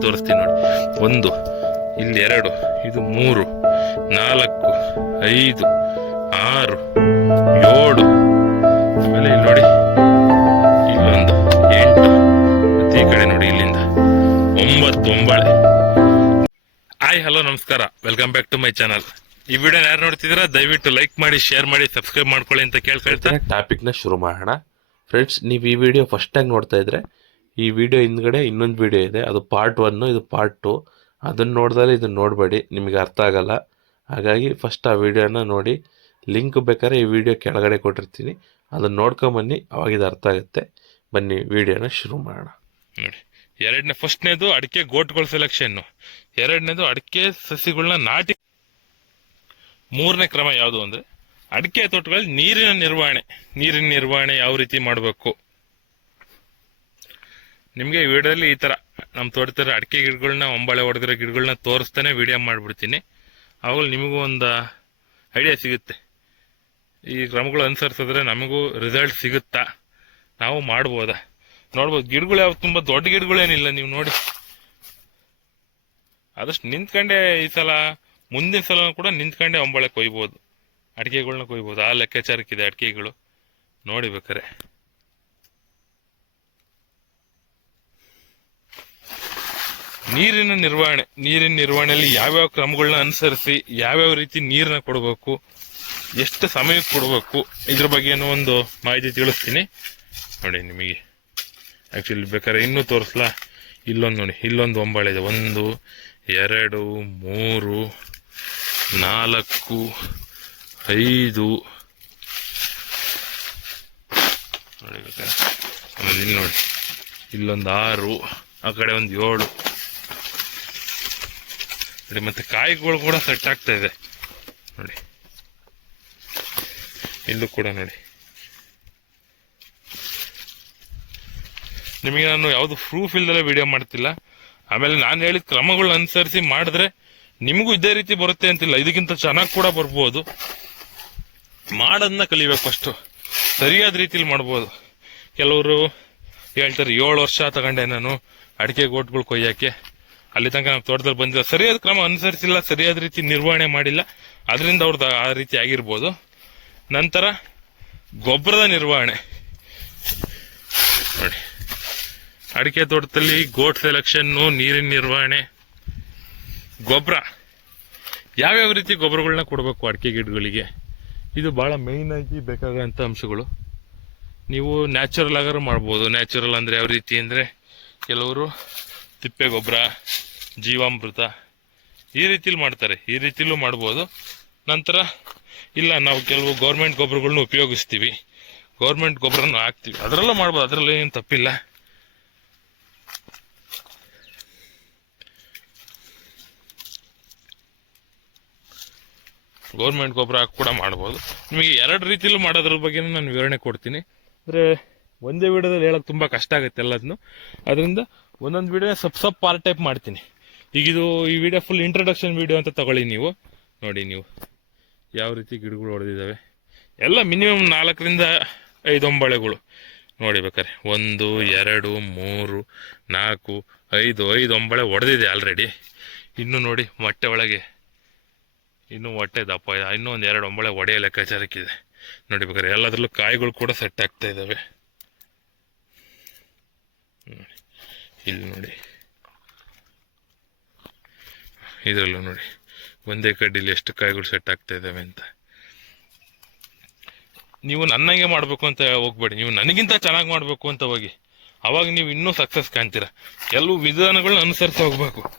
ತೋರಿಸ್ತೀನಿ ನೋಡಿ. ಒಂದು, ಇಲ್ಲಿ ಎರಡು, ಇದು ಮೂರು, ನಾಲ್ಕು, ಐದು, ಆರು, ಏಳು. ಆಮೇಲೆ ಇಲ್ಲಿ ನೋಡಿ, ಇಲ್ಲೊಂದು, ಎಂಟು. ಮತ್ತೆ ಈ ಕಡೆ ನೋಡಿ ಇಲ್ಲಿಂದ. ಒಂಬತ್ತು ಒಂಬಳೆ ಆಯ್ ಹಲೋ, ನಮಸ್ಕಾರ. Welcome back to my channel ಈ ವಿಡಿಯೋ ಯಾರು ನೋಡ್ತಿದ್ದೀರಾ, ದಯವಿಟ್ಟು ಲೈಕ್ ಮಾಡಿ ಶೇರ್ ಮಾಡಿ ಸಬ್ಸ್ಕ್ರೈಬ್ ಮಾಡ್ಕೊಳ್ಳಿ ಅಂತ ಕೇಳ್ಕೊಳ್ತಾ ಟಾಪಿಕ್ನ ಶುರು ಮಾಡೋಣ. ಫ್ರೆಂಡ್ಸ್ ನೀವು ಈ ವಿಡಿಯೋ ಫಸ್ಟ್ ಟೈಮ್ ನೋಡ್ತಾ ಇದ್ರೆ ಈ ವಿಡಿಯೋ ಹಿಂದ್ಗಡೆ ಇನ್ನೊಂದು ವಿಡಿಯೋ ಇದೆ. ಅದು ಪಾರ್ಟ್ ಒನ್ನು ಇದು ಪಾರ್ಟ್ ಟು ಅದನ್ನು ನೋಡಿದ್ರೆ ಇದನ್ನು ನೋಡಬೇಡಿ. ನಿಮಗೆ ಅರ್ಥ ಆಗಲ್ಲ. ಹಾಗಾಗಿ ಫಸ್ಟ್ ಆ ವಿಡಿಯೋನ ನೋಡಿ. ಲಿಂಕ್ ಬೇಕಾದ್ರೆ ಈ ವಿಡಿಯೋ ಕೆಳಗಡೆ ಕೊಟ್ಟಿರ್ತೀನಿ. ಅದನ್ನು ನೋಡ್ಕೊಂಬನ್ನಿ. ಅವಾಗ ಇದು ಅರ್ಥ ಆಗುತ್ತೆ. ಬನ್ನಿ ವಿಡಿಯೋನ ಶುರು ಮಾಡೋಣ. ನೋಡಿ. ಎರಡನೇ ಫಸ್ಟ್ನೇದು ಅಡಿಕೆ ಗೋಟ್ಗಳ ಸೆಲೆಕ್ಷನ್ ಎರಡನೇದು ಅಡಿಕೆ ಸಸಿಗಳನ್ನ ನಾಟಿ. ಮೂರನೇ ಕ್ರಮ ಯಾವುದು ಅಂದರೆ, ಅಡಿಕೆ ತೋಟಗಳಲ್ಲಿ ನೀರಿನ ನಿರ್ವಹಣೆ. ನೀರಿನ ನಿರ್ವಹಣೆ ಯಾವ ರೀತಿ ಮಾಡಬೇಕು? ನಿಮಗೆ ವಿಡಿಯೋದಲ್ಲಿ ಈ ತರ ನಮ್ಮ ತೋಟದ ಅಡಿಕೆ ಗಿಡಗಳನ್ನ ಒಂಬಳೆ ಹೊಡೆದಿರೋ ಗಿಡಗಳನ್ನ ತೋರಿಸ್ತಾನೆ ವಿಡಿಯೋ ಮಾಡ್ಬಿಡ್ತೀನಿ. ಅವಾಗ ನಿಮಗೂ ಒಂದು ಐಡಿಯಾ ಸಿಗುತ್ತೆ. ಈ ಕ್ರಮಗಳು ಅನುಸರಿಸಿದ್ರೆ ನಮಗೂ ರಿಸಲ್ಟ್ ಸಿಗುತ್ತಾ? ನಾವು ಮಾಡ್ಬೋದಾ? ನೋಡ್ಬೋದು, ಗಿಡಗಳು ಯಾವ ತುಂಬಾ ದೊಡ್ಡ ಗಿಡಗಳೇನಿಲ್ಲ ನೀವು ನೋಡಿ. ಆದಷ್ಟು ನಿಂತ್ಕೊಂಡೆ ಈ ಸಲ, ಮುಂದಿನ ಸಲ ಕೂಡ ನಿಂತ್ಕೊಂಡೆ ಒಂಬಳೆ ಕೊಯ್ಬೋದು. ಅಡಿಕೆಗಳನ್ನ ಕೊಯ್ಬೋದು. ಆ ಲೆಕ್ಕಾಚಾರಕ್ಕಿದೆ ಅಡಿಕೆಗಳು. ನೋಡಿ ಬೇಕಾರೆ ನೀರಿನ ನಿರ್ವಹಣೆ, ನೀರಿನ ನಿರ್ವಹಣೆಯಲ್ಲಿ ಯಾವ್ಯಾವ ಕ್ರಮಗಳನ್ನ ಅನುಸರಿಸಿ, ಯಾವ್ಯಾವ ರೀತಿ ನೀರನ್ನ ಕೊಡಬೇಕು, ಎಷ್ಟು ಸಮಯಕ್ಕೆ ಕೊಡಬೇಕು, ಇದ್ರ ಬಗ್ಗೆನೂ ಒಂದು ಮಾಹಿತಿ ತಿಳಿಸ್ತೀನಿ. ನೋಡಿ ನಿಮಗೆ. ಆಕ್ಚುಲಿ ಬೇಕಾದ್ರೆ ಇನ್ನೂ ತೋರಿಸ್ಲಾ? ಇಲ್ಲೊಂದು ನೋಡಿ, ಇಲ್ಲೊಂದು ಒಂಬಳೆ ಇದೆ. ಒಂದು, ಎರಡು, ಮೂರು, ನಾಲ್ಕು, ಐದು. ನೋಡಿ ಬೇಕಾದ್ರೆ. ಇಲ್ಲಿ ನೋಡಿ. ಇಲ್ಲೊಂದು ಆರು, ಆ ಕಡೆ ಒಂದು ಏಳು. ನೋಡಿ ಮತ್ತೆ ಕಾಯಿಗಳು ಕೂಡ ಸೆಟ್ ಆಗ್ತಾ ಇದೆ. ನೋಡಿ. ಇಲ್ಲೂ ಕೂಡ ನೋಡಿ. ನಿಮಗೆ ನಾನು ಯಾವುದು ಪ್ರೂಫ್ ಇಲ್ದಲೇ ವಿಡಿಯೋ ಮಾಡ್ತಿಲ್ಲ. ಆಮೇಲೆ ನಾನು ಹೇಳಿದ ಕ್ರಮಗಳನ್ನ ಅನುಸರಿಸಿ ಮಾಡಿದ್ರೆ ನಿಮಗೂ ಇದೇ ರೀತಿ ಬರುತ್ತೆ ಅಂತಿಲ್ಲ. ಇದಕ್ಕಿಂತ ಚೆನ್ನಾಗಿ ಕೂಡ ಬರ್ಬೋದು. ಮಾಡೋದನ್ನ ಕಲಿಬೇಕು ಅಷ್ಟು. ಸರಿಯಾದ ರೀತಿಲಿ ಮಾಡ್ಬೋದು. ಕೆಲವರು ಹೇಳ್ತಾರೆ, ಏಳು ವರ್ಷ ತಗೊಂಡೆ ನಾನು ಅಡಿಕೆ ಗೋಟ್ಗಳು ಕೊಯ್ಯಕ್ಕೆ ಅಲ್ಲಿ ತನಕ ನಮ್ಮ ತೋಟದಲ್ಲಿ ಬಂದಿಲ್ಲ. ಸರಿಯಾದ ಕ್ರಮ ಅನುಸರಿಸಿಲ್ಲ, ಸರಿಯಾದ ರೀತಿ ನಿರ್ವಹಣೆ ಮಾಡಿಲ್ಲ. ಅದರಿಂದ ಅವ್ರದ್ದು ಆ ರೀತಿ ಆಗಿರ್ಬೋದು. ನಂತರ ಗೊಬ್ಬರದ ನಿರ್ವಹಣೆ. ನೋಡಿ. ಅಡಿಕೆ ತೋಟದಲ್ಲಿ ಗೋಟ್ ಸೆಲೆಕ್ಷನ್ನು ನೀರಿನ ನಿರ್ವಹಣೆ, ಗೊಬ್ಬರ. ಯಾವ್ಯಾವ ರೀತಿ ಗೊಬ್ಬರಗಳನ್ನ ಕೊಡಬೇಕು ಅಡಿಕೆ ಗಿಡಗಳಿಗೆ? ಇದು ಬಹಳ ಮೇಯ್ನ್ ಆಗಿ ಬೇಕಾಗಂತ ಅಂಶಗಳು. ನೀವು ನ್ಯಾಚುರಲ್ ಆಗಾರು ಮಾಡ್ಬೋದು. ನ್ಯಾಚುರಲ್ ಅಂದರೆ ಯಾವ ರೀತಿ ಅಂದರೆ ಕೆಲವರು ತಿಪ್ಪೆ ಗೊಬ್ಬರ, ಜೀವಾಮೃತ ಈ ರೀತಿಲಿ ಮಾಡ್ತಾರೆ. ಈ ರೀತಿಲೂ ಮಾಡ್ಬೋದು. ನಂತರ ಇಲ್ಲ, ನಾವು ಕೆಲವು ಗೌರ್ಮೆಂಟ್ ಗೊಬ್ಬರಗಳನ್ನ ಉಪಯೋಗಿಸ್ತೀವಿ. ಗೌರ್ಮೆಂಟ್ ಗೊಬ್ಬರನ ಹಾಕ್ತಿವಿ. ಅದರಲ್ಲೂ ಮಾಡ್ಬೋದು. ಅದರಲ್ಲೂ ಏನು ತಪ್ಪಿಲ್ಲ. ಗೌರ್ಮೆಂಟ್ ಗೊಬ್ಬರ ಕೂಡ ಮಾಡ್ಬೋದು. ನಿಮಗೆ ಎರಡು ರೀತಿಲೂ ಮಾಡೋದ್ರ ಬಗ್ಗೆ ನಾನು ವಿವರಣೆ ಕೊಡ್ತೀನಿ. ಅಂದರೆ ಒಂದೇ ವಿಡಿಯೋದಲ್ಲಿ ಹೇಳೋಕ್ಕೆ ತುಂಬ ಕಷ್ಟ ಆಗುತ್ತೆ ಎಲ್ಲದನ್ನು ಅದರಿಂದ ಒಂದೊಂದು video sub sub part type ಮಾಡ್ತೀನಿ. ಈಗ ಇದು ಈ ವಿಡಿಯೋ ಫುಲ್ ಇಂಟ್ರೊಡಕ್ಷನ್ ವಿಡಿಯೋ ಅಂತ ತಗೊಳ್ಳಿ ನೀವು. ನೋಡಿ ನೀವು. ಯಾವ ರೀತಿ ಗಿಡಗಳು ಹೊಡೆದಿದ್ದಾವೆ ಎಲ್ಲ ಮಿನಿಮಮ್ ನಾಲ್ಕರಿಂದ ಐದು ಒಂಬಳೆಗಳು ನೋಡಿ ಬೇಕಾರೆ. ಒಂದು, ಎರಡು, ಮೂರು, ನಾಲ್ಕು, ಐದು ಐದು ಒಂಬಳೆ ಹೊಡೆದಿದೆ ಆಲ್ರೆಡಿ ಇನ್ನು ನೋಡಿ ಮೊಟ್ಟೆ ಒಳಗೆ. ಇನ್ನು ಹೊಟ್ಟೆ ದಪ್ಪ ಇನ್ನೂ ಒಂದು ಎರಡು ಒಂಬಳೆ ಒಡೆಯ ಲೆಕ್ಕಾಚಾರಕ್ಕಿದೆ ನೋಡಿ ಬೇಕಾದ್ರೆ ಎಲ್ಲದರಲ್ಲೂ ಕಾಯಿಗಳು ಕೂಡ ಸೆಟ್ ಆಗ್ತಾ ಇದ್ದಾವೆ ನೋಡಿ. ಇಲ್ಲಿ ನೋಡಿ. ಇದರಲ್ಲೂ ನೋಡಿ. ಒಂದೇ ಕಡ್ಡಿಲಿ ಎಷ್ಟು ಕಾಯಿಗಳು ಸೆಟ್ ಆಗ್ತಾ ಇದ್ದಾವೆ ಅಂತ. ನೀವು ನನ್ನಂಗೆ ಮಾಡಬೇಕು ಅಂತ ಹೋಗ್ಬೇಡಿ. ನೀವು ನನಗಿಂತ ಚೆನ್ನಾಗಿ ಮಾಡಬೇಕು ಅಂತ ಹೋಗಿ. ಅವಾಗ ನೀವು ಇನ್ನೂ ಸಕ್ಸಸ್ ಕಾಣ್ತೀರ. ಎಲ್ಲೂ ವಿಧಾನಗಳನ್ನ ಅನುಸರಿಸಿ ಹೋಗ್ಬೇಕು.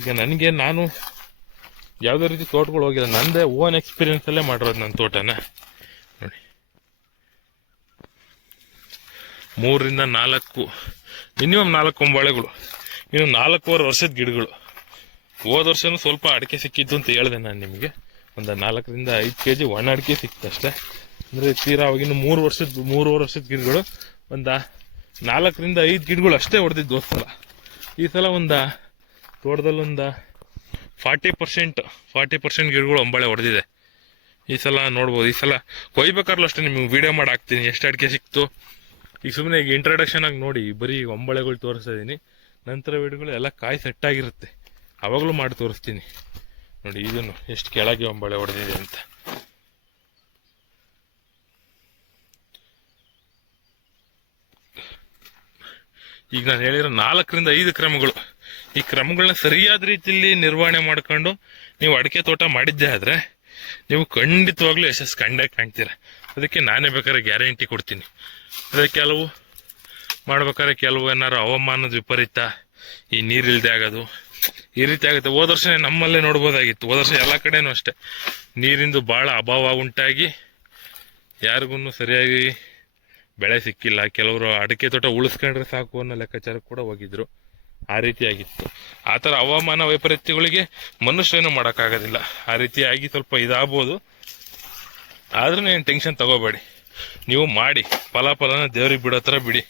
ಈಗ ನನಗೆ ನಾನು ಯಾವುದೇ ರೀತಿ ತೋಟಗಳು ಹೋಗಿಲ್ಲ. ನಂದೇ ಓನ್ ಎಕ್ಸ್ಪೀರಿಯನ್ಸ್ ಅಲ್ಲೇ ಮಾಡಿರೋದು ನನ್ನ ತೋಟನ. ನೋಡಿ. ಮೂರರಿಂದ ನಾಲ್ಕು ಮಿನಿಮಮ್ ನಾಲ್ಕು ಕೊಂಬಾಳೆಗಳು. ಇನ್ನು ನಾಲ್ಕೂವರೆ ವರ್ಷದ ಗಿಡಗಳು. ಹೋದ ವರ್ಷನೂ ಸ್ವಲ್ಪ ಅಡಿಕೆ ಸಿಕ್ಕಿದ್ದು ಅಂತ ಹೇಳಿದೆ ನಾನು ನಿಮಗೆ. ಒಂದು ನಾಲ್ಕರಿಂದ ಐದು ಕೆ ಜಿ ಒಣ ಅಡಿಕೆ ಸಿಕ್ತಷ್ಟೇ ಅಂದರೆ ತೀರಾ ಅವಾಗಿನ್ನು ಮೂರು ವರ್ಷದ, ಮೂರುವರೆ ವರ್ಷದ ಗಿಡಗಳು ಒಂದು ನಾಲ್ಕರಿಂದ ಐದು ಗಿಡಗಳು ಅಷ್ಟೇ ಹೊಡೆದಿದ್ದು ಹೋದ ಸಲ. ಈ ಸಲ ಒಂದು ತೋಟದಲ್ಲಿ ಒಂದು ಫಾರ್ಟಿ ಪರ್ಸೆಂಟ್ ಫಾರ್ಟಿ ಪರ್ಸೆಂಟ್ ಗಿಡಗಳು ಒಂಬಳೆ ಹೊಡೆದಿದೆ ಈ ಸಲ ನೋಡ್ಬೋದು. ಈ ಸಲ ಕೊಯ್ಬೇಕಾದ್ರೂ ಅಷ್ಟೇ ನಿಮಗೆ ವಿಡಿಯೋ ಮಾಡಿ ಹಾಕ್ತೀನಿ. ಎಷ್ಟು ಅಡಿಕೆ ಸಿಕ್ತು ಈಗ ಸುಮ್ಮನೆ ಈಗ ಇಂಟ್ರಡಕ್ಷನ್ ಆಗಿ ನೋಡಿ ಬರೀ ಒಂಬಳೆಗಳು ತೋರಿಸ್ತಾ ಇದ್ದೀನಿ ನಂತರ ವೀಡಿಯೋಗಳು ಎಲ್ಲ ಕಾಯಿ ಸೆಟ್ ಆಗಿರುತ್ತೆ. ಅವಾಗಲೂ ಮಾಡಿ ತೋರಿಸ್ತೀನಿ. ನೋಡಿ, ಇದನ್ನು ಎಷ್ಟು ಕೆಳಗೆ ಒಂಬಳೆ ಹೊಡೆದಿದೆ ಅಂತ. ಈಗ ನಾನು ಹೇಳಿರೋ ನಾಲ್ಕರಿಂದ ಐದು ಕ್ರಮಗಳು. ಈ ಕ್ರಮಗಳನ್ನ ಸರಿಯಾದ ರೀತಿಯಲ್ಲಿ ನಿರ್ವಹಣೆ ಮಾಡ್ಕೊಂಡು ನೀವು ಅಡಿಕೆ ತೋಟ ಮಾಡಿದ್ದೇ ಆದರೆ, ನೀವು ಖಂಡಿತವಾಗ್ಲೂ ಯಶಸ್ಸು ಕಂಡೇ ಕಾಣ್ತೀರ. ಅದಕ್ಕೆ ನಾನೇ ಬೇಕಾದ್ರೆ ಗ್ಯಾರಂಟಿ ಕೊಡ್ತೀನಿ. ಅದೇ ಕೆಲವು ಮಾಡ್ಬೇಕಾದ್ರೆ ಕೆಲವು ಏನಾರು ಹವಾಮಾನದ ವಿಪರೀತ, ಈ ನೀರಿಲ್ದೆ ಆಗೋದು, ಈ ರೀತಿ ಆಗುತ್ತೆ. ಹೋದ ವರ್ಷ ನಮ್ಮಲ್ಲೇ ನೋಡ್ಬೋದಾಗಿತ್ತು. ಹೋದ ವರ್ಷ ಎಲ್ಲ ಕಡೆನೂ ಅಷ್ಟೇ. ನೀರಿಂದು ಬಹಳ ಅಭಾವ ಉಂಟಾಗಿ ಯಾರಿಗೂ ಸರಿಯಾಗಿ ಬೆಳೆ ಸಿಕ್ಕಿಲ್ಲ. ಕೆಲವರು ಅಡಿಕೆ ತೋಟ ಉಳಿಸ್ಕೊಂಡ್ರೆ ಸಾಕು ಅನ್ನೋ ಲೆಕ್ಕಾಚಾರ ಕೂಡ ಹೋಗಿದ್ರು. ಆ ರೀತಿಯಾಗಿತ್ತು ಆ ಥರ ಹವಾಮಾನ ವೈಪರೀತ್ಯಗಳಿಗೆ ಮನುಷ್ಯನೂ ಮಾಡೋಕ್ಕಾಗೋದಿಲ್ಲ. ಆ ರೀತಿಯಾಗಿ ಸ್ವಲ್ಪ ಇದಾಗ್ಬೋದು. ಆದ್ರೂ ಏನು ಟೆನ್ಷನ್ ತಗೋಬೇಡಿ. ನೀವು ಮಾಡಿ ಫಲ ಫಲನ ದೇವ್ರಿಗೆ ಬಿಡೋ ಬಿಡಿ.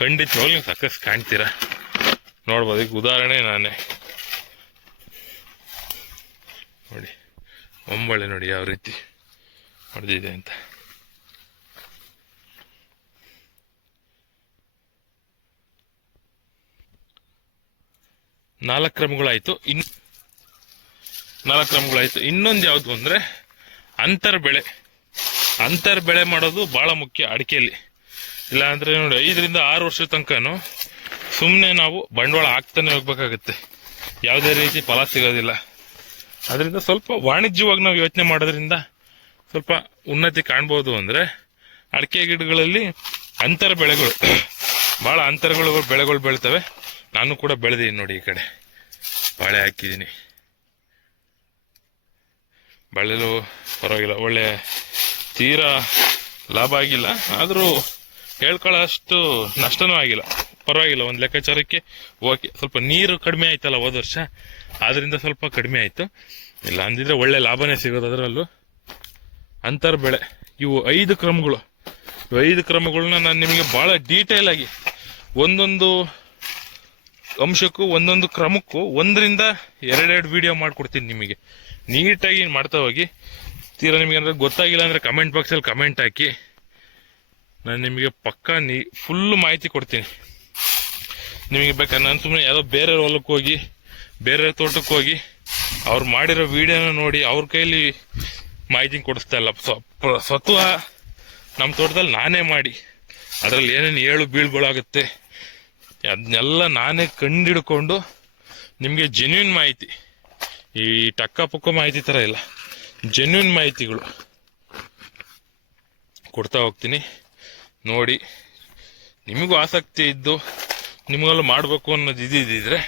ಖಂಡಿತವಾಗ್ಲೂ ನೀವು ಸಕ್ಸಸ್ ಕಾಣ್ತೀರಾ? ನೋಡ್ಬೋದು, ಈಗ ಉದಾಹರಣೆ ನಾನೇ. ನೋಡಿ, ಒಂಬಳೆ ನೋಡಿ ಯಾವ ರೀತಿ ಹೊಡೆದಿದೆ ಅಂತ. ನಾಲ್ಕು ಕ್ರಮಗಳಾಯಿತು, ಇನ್ ನಾಲ್ಕು ಕ್ರಮಗಳಾಯಿತು. ಇನ್ನೊಂದು ಯಾವುದು ಅಂದ್ರೆ ಅಂತರ್ ಬೆಳೆ. ಅಂತರ್ ಬೆಳೆ ಮಾಡೋದು ಬಹಳ ಮುಖ್ಯ ಅಡಿಕೆಯಲ್ಲಿ. ಇಲ್ಲ ಅಂದ್ರೆ ನೋಡಿ, ಐದರಿಂದ ಆರು ವರ್ಷದ ತನಕ ಸುಮ್ಮನೆ ನಾವು ಬಂಡವಾಳ ಹಾಕ್ತಾನೆ ಹೋಗ್ಬೇಕಾಗತ್ತೆ. ಯಾವುದೇ ರೀತಿ ಫಲ ಸಿಗೋದಿಲ್ಲ. ಅದರಿಂದ ಸ್ವಲ್ಪ ವಾಣಿಜ್ಯವಾಗಿ ನಾವು ಯೋಚನೆ ಮಾಡೋದ್ರಿಂದ ಸ್ವಲ್ಪ ಉನ್ನತಿ ಕಾಣ್ಬೋದು ಅಂದ್ರೆ ಅಡಿಕೆ ಗಿಡಗಳಲ್ಲಿ ಅಂತರ ಬೆಳೆಗಳು ಬಹಳ ಅಂತರಗಳು ಬೆಳೆಗಳು ಬೆಳ್ತವೆ. ನಾನು ಕೂಡ ಬೆಳೆದೀನಿ ನೋಡಿ ಈ ಕಡೆ. ಬಾಳೆ ಹಾಕಿದ್ದೀನಿ. ಬೆಳೆಲು ಪರವಾಗಿಲ್ಲ. ಒಳ್ಳೆ ತೀರಾ ಲಾಭ ಆಗಿಲ್ಲ. ಆದರೂ ಹೇಳ್ಕೊಳ್ಳೋಷ್ಟು ನಷ್ಟನೂ ಆಗಿಲ್ಲ. ಪರವಾಗಿಲ್ಲ. ಒಂದು ಲೆಕ್ಕಾಚಾರಕ್ಕೆ ಓಕೆ ಸ್ವಲ್ಪ ನೀರು ಕಡಿಮೆ ಆಯ್ತಲ್ಲ ಹೋದ ವರ್ಷ? ಆದ್ದರಿಂದ ಸ್ವಲ್ಪ ಕಡಿಮೆ ಆಯಿತು. ಇಲ್ಲ ಅಂದಿದ್ರೆ ಒಳ್ಳೆ ಲಾಭನೇ ಸಿಗೋದು ಅದರಲ್ಲೂ. ಅಂತರ್ ಬೆಳೆ ಇವು ಐದು ಕ್ರಮಗಳು. ಇವು ಐದು ಕ್ರಮಗಳನ್ನ ನಾನು ನಿಮಗೆ ಬಹಳ ಡೀಟೇಲ್ ಆಗಿ ಒಂದೊಂದು ಅಂಶಕ್ಕೂ, ಒಂದೊಂದು ಕ್ರಮಕ್ಕೂ ಒಂದರಿಂದ ಎರಡೆರಡು ವಿಡಿಯೋ ಮಾಡಿಕೊಡ್ತೀನಿ ನಿಮಗೆ. ನೀಟಾಗಿ ಮಾಡ್ತಾ ಹೋಗಿ, ತೀರಾ ನಿಮಗೆ ಅಂದರೆ ಗೊತ್ತಾಗಿಲ್ಲ ಅಂದ್ರೆ ಕಮೆಂಟ್ ಬಾಕ್ಸಲ್ಲಿ ಕಮೆಂಟ್ ಹಾಕಿ. ನಾನು ನಿಮಗೆ ಪಕ್ಕಾ ನೀ ಫುಲ್ ಮಾಹಿತಿ ಕೊಡ್ತೀನಿ. ನಿಮಗೆ ಬೇಕಾದ್ರೆ ನಾನು ಸುಮ್ಮನೆ ಯಾವುದೋ ಬೇರೆ ಹೊಲಕ್ಕೆ ಹೋಗಿ ಬೇರೆ ತೋಟಕ್ಕೆ ಹೋಗಿ, ಅವ್ರು ಮಾಡಿರೋ ವಿಡಿಯೋನ ನೋಡಿ ಅವ್ರ ಕೈಲಿ ಮಾಹಿತಿ ಕೊಡಿಸ್ತಾ ಇಲ್ಲ. ಸ್ವ- ಸ್ವತಃ ನಮ್ಮ ತೋಟದಲ್ಲಿ ನಾನೇ ಮಾಡಿ. ಅದರಲ್ಲಿ ಏನೇನು ಏಳು ಬೀಳ್ಗಳಾಗುತ್ತೆ ಅದನ್ನೆಲ್ಲ ನಾನೇ ಕಂಡಿಡ್ಕೊಂಡು ನಿಮಗೆ ಜೆನ್ಯೂನ್ ಮಾಹಿತಿ. ಈ ಟಕ್ಕ ಪುಕ್ಕ ಮಾಹಿತಿ ಥರ ಇಲ್ಲ. ಜೆನ್ಯೂನ್ ಮಾಹಿತಿಗಳು. ಕೊಡ್ತಾ ಹೋಗ್ತೀನಿ. ನೋಡಿ, ನಿಮಗೂ ಆಸಕ್ತಿ ಇದ್ದು ನಿಮಗಲ್ಲೂ ಮಾಡಬೇಕು ಅನ್ನೋದು ಇದ್ದಿದ್ದರೆ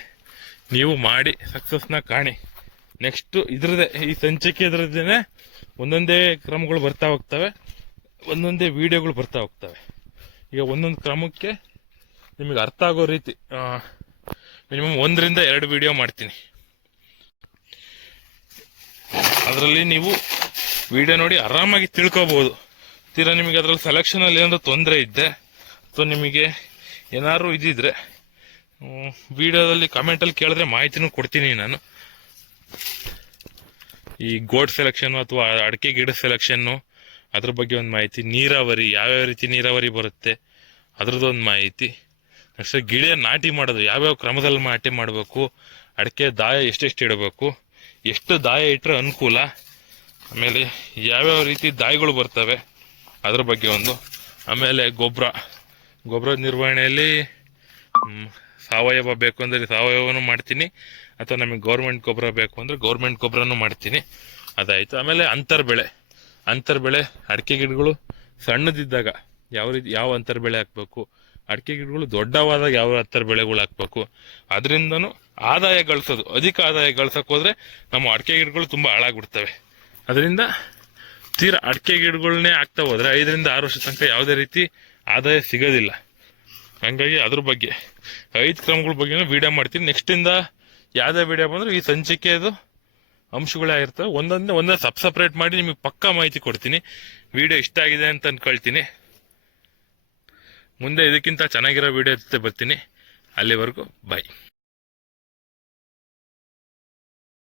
ನೀವು ಮಾಡಿ ಸಕ್ಸಸ್ನ ಕಾಣಿ. ನೆಕ್ಸ್ಟು ಇದ್ರದ್ದೇ, ಈ ಸಂಚಿಕೆ ಇದ್ರದ್ದೇನೆ ಒಂದೊಂದೇ ಕ್ರಮಗಳು ಬರ್ತಾ ಹೋಗ್ತವೆ, ಒಂದೊಂದೇ ವಿಡಿಯೋಗಳು ಬರ್ತಾ ಹೋಗ್ತವೆ. ಈಗ ಒಂದೊಂದು ಕ್ರಮಕ್ಕೆ ನಿಮಗೆ ಅರ್ಥ ಆಗೋ ರೀತಿ ಮಿನಿಮಮ್ ಒಂದರಿಂದ ಎರಡು ವಿಡಿಯೋ ಮಾಡ್ತೀನಿ. ಅದರಲ್ಲಿ ನೀವು ವಿಡಿಯೋ ನೋಡಿ ಆರಾಮಾಗಿ ತಿಳ್ಕೊಬಹುದು ತೀರಾ ನಿಮಗೆ ಅದರಲ್ಲಿ ಸೆಲೆಕ್ಷನ್ ಅಲ್ಲಿ ಏನಾದ್ರು ತೊಂದರೆ ಇದ್ದೆ. ಅಥವಾ ನಿಮಗೆ ಏನಾದ್ರು ಇದಿದ್ರೆ ವಿಡಿಯೋದಲ್ಲಿ ಕಮೆಂಟಲ್ಲಿ ಕೇಳಿದ್ರೆ ಮಾಹಿತಿನೂ ಕೊಡ್ತೀನಿ ನಾನು. ಈ ಗೋಡ್ ಸೆಲೆಕ್ಷನ್ ಅಥವಾ ಅಡಿಕೆ ಗಿಡ ಸೆಲೆಕ್ಷನ್ನು ಅದ್ರ ಬಗ್ಗೆ ಒಂದು ಮಾಹಿತಿ. ನೀರಾವರಿ, ಯಾವ್ಯಾವ ರೀತಿ ನೀರಾವರಿ ಬರುತ್ತೆ, ಅದ್ರದ್ದೊಂದು ಮಾಹಿತಿ. ನೆಕ್ಸ್ಟ್ ಗಿಡ ನಾಟಿ ಮಾಡೋದು, ಯಾವ್ಯಾವ ಕ್ರಮದಲ್ಲಿ ನಾಟಿ ಮಾಡಬೇಕು, ಅಡಿಕೆ ದಾಯ ಎಷ್ಟೆಷ್ಟು ಇಡಬೇಕು ಎಷ್ಟು ದಾಯ ಇಟ್ಟರೆ ಅನುಕೂಲ? ಆಮೇಲೆ ಯಾವ್ಯಾವ ರೀತಿ ದಾಯಿಗಳು ಬರ್ತವೆ? ಅದ್ರ ಬಗ್ಗೆ ಒಂದು. ಆಮೇಲೆ ಗೊಬ್ಬರ ಗೊಬ್ಬರದ ನಿರ್ವಹಣೆಯಲ್ಲಿ ಸಾವಯವ ಬೇಕು ಅಂದರೆ ಸಾವಯವನು ಮಾಡ್ತೀನಿ. ಅಥವಾ ನಮಗೆ ಗೌರ್ಮೆಂಟ್ ಗೊಬ್ಬರ ಬೇಕು ಅಂದರೆ ಗೌರ್ಮೆಂಟ್ ಗೊಬ್ಬರನೂ ಮಾಡ್ತೀನಿ. ಅದಾಯಿತು. ಆಮೇಲೆ ಅಂತರ್ ಬೆಳೆ ಅಂತರ್ ಬೆಳೆ ಅಡಿಕೆ ಗಿಡಗಳು ಸಣ್ಣದಿದ್ದಾಗ. ಯಾವ ರೀತಿ ಯಾವ ಅಂತರ ಬೆಳೆ ಹಾಕ್ಬೇಕು? ಅಡಿಕೆ ಗಿಡಗಳು ದೊಡ್ಡವಾದಾಗ ಯಾವ ಅಂತರ ಬೆಳೆಗಳು ಹಾಕ್ಬೇಕು? ಅದರಿಂದನು ಆದಾಯ ಗಳಿಸೋದು. ಅಧಿಕ ಆದಾಯ ಗಳಿಸಕ್ ಹೋದ್ರೆ ನಮ್ಮ ಅಡಿಕೆ ಗಿಡಗಳು ತುಂಬಾ ಹಾಳಾಗ್ಬಿಡ್ತವೆ. ಅದರಿಂದ ತೀರಾ ಅಡಿಕೆ ಗಿಡಗಳನ್ನೇ ಹಾಕ್ತಾ ಹೋದ್ರೆ ಐದರಿಂದ ಆರು ವರ್ಷ ತನಕ ಯಾವುದೇ ರೀತಿ ಆದಾಯ ಸಿಗೋದಿಲ್ಲ. ಹಂಗಾಗಿ ಅದ್ರ ಬಗ್ಗೆ ಐದು ಕ್ರಮಗಳ ಬಗ್ಗೆ ವಿಡಿಯೋ ಮಾಡ್ತೀನಿ. ನೆಕ್ಸ್ಟ್ ಇಂದ ಯಾವ್ದೇ ವಿಡಿಯೋ ಬಂದ್ರೆ ಈ ಸಂಚಿಕೆದು ಅಂಶಗಳೇ ಆಗಿರ್ತವೆ. ಒಂದೊಂದೇ ಒಂದೇ ಸಬ್ ಸಪ್ರೇಟ್ ಮಾಡಿ ನಿಮಗೆ ಪಕ್ಕಾ ಮಾಹಿತಿ ಕೊಡ್ತೀನಿ. ವಿಡಿಯೋ ಇಷ್ಟ ಆಗಿದೆ ಅಂತ ಅನ್ಕೊಳ್ತೀನಿ. ಮುಂದೆ ಇದಕ್ಕಿಂತ ಚೆನ್ನಾಗಿರೋ ವಿಡಿಯೋ ಜೊತೆ ಬರ್ತೀನಿ. ಅಲ್ಲಿವರೆಗೂ ಬಾಯ್